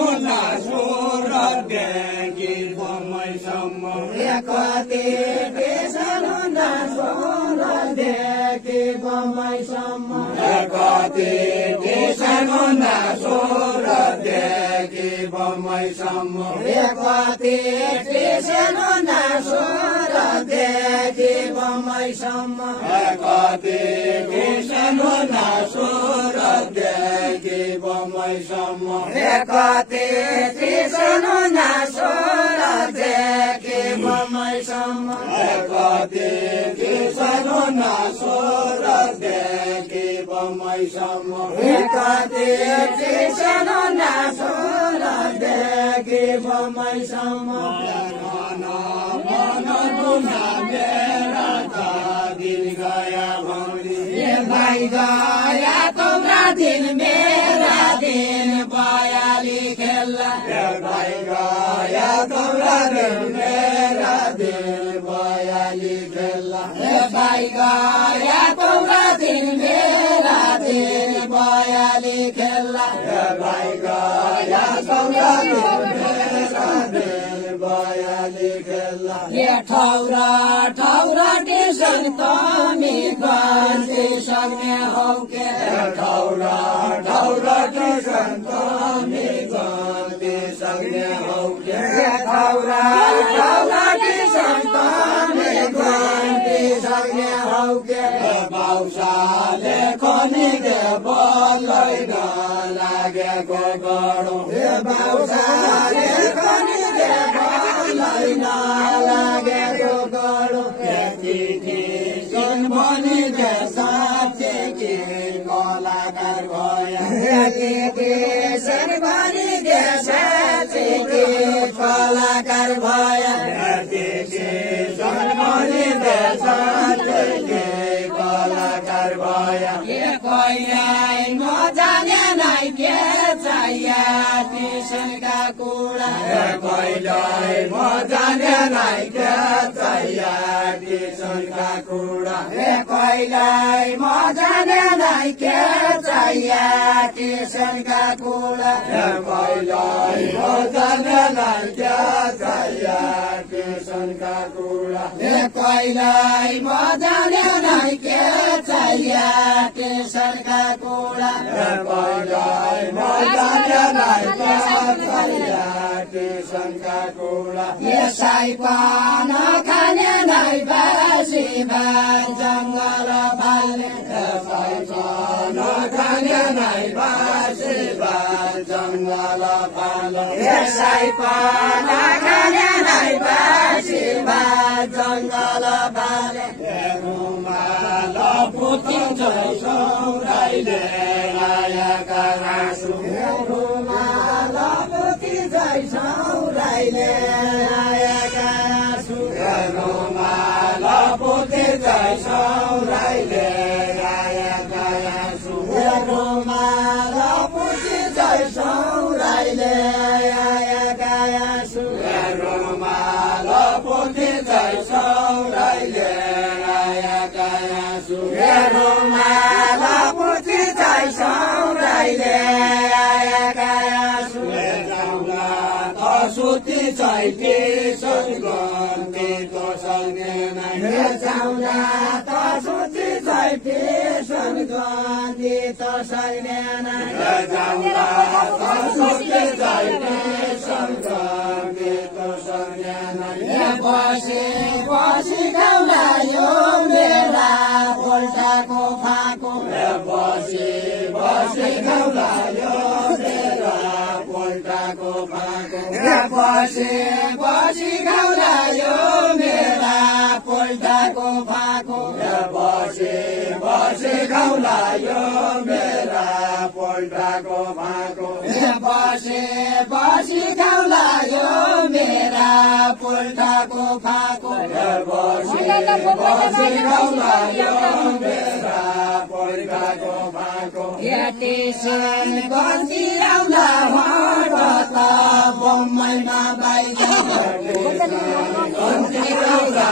सानो सुरदेखि बम्बईसम्म कति सानो सुरदेखि बम्बईसम्म कति सानो सुरदेखि बम्बईसम्म कति सानो सुरदेखि बम्बईसम्म कति सानो सुरदेखि बम्बईसम्म कति सानो सुरदेखि बम्बईसम्म कति सानो सुरदेखि बम्बईसम्म कति सानो सुरदेखि बम्बईसम्म भाइ गया तुम्हारा दिल मेरा दिन बयाली खेला भाइ गया तुम्हारा दिल मेरा दिल बयाली खेला भाइ गया तुम्हारा दिल मेरा दिल बयाली खेला भाइ गया तुम्हारा दिल मेरा दिल बयाली खेला ठौरा ठौरा टेसन कमी गर्दै सक्ने हौ के ठौरा ठौरा टेसन कमी गर्दै सक्ने हौ के ठौरा ठौरा टेसन कमी गर्दै सक्ने हौ के बाउसाले खनिगे बलैन लागेको गडो बाउसाले खनिगे बलैन लागेको गडो भनिगे साँच्चै के कलाकार भया केसन भनिगे साँच्चै के कलाकार भया भनिगे साँच्चै के कलाकार भया कहिल्यै नजाने नै के चाहिए टिसनका कुरा कहिल्यै नजाने नै के चाहिए टिसनका कुरा कहिल्यै नजाने नै के चाहिए टिसनका कुरा कहिल्यै नजाने नै के चाहिए टिसनका कुरा कहिल्यै नजाने नै के चाहिए टिसनका कुरा कहिल्यै नजाने नै के चाहिए टिसनका कुरा यसै पान खाने नै बासी भाइ जङ्गल फाल्ने खाने नै बासी भाइ जङ्गल फाल्ने यसै पान खाने नै बासी भाइ जङ्गल फाल्ने पुति सौराइले आएका आँसु पुति सौराइले आएका आँसु पुति सौराइले आएका आँसु पुति सौराइले आएका आँसु पुति सौराइले आएका आँसु पुति सौराइले आएका आँसु सुति चाहिए सङ्गन्ती तो सक्दैन जाउँला त सुति चाहिए सङ्गन्ती त सक्दैन जाउँला त सुति चाहिए सङ्गन्ती तो सक्दैन बसी बसी गाउँला यो मेरा पोल्टाको फाको बसी बसी गाउँला यो मेरा पोल्टाको फाको बसी बसी गाउँला यो मेरा पोल्टाको फाको बसी बसी गाउँला यो मेरा पोल्टाको फाको बसी बसी गाउँला यो मेरा पोल्टाको फाको बसी बसी गाउँला यो मेरा पोल्टाको फाको टेसन गन्ती आउँला बम्बईमा बाइक गन्ती आउँला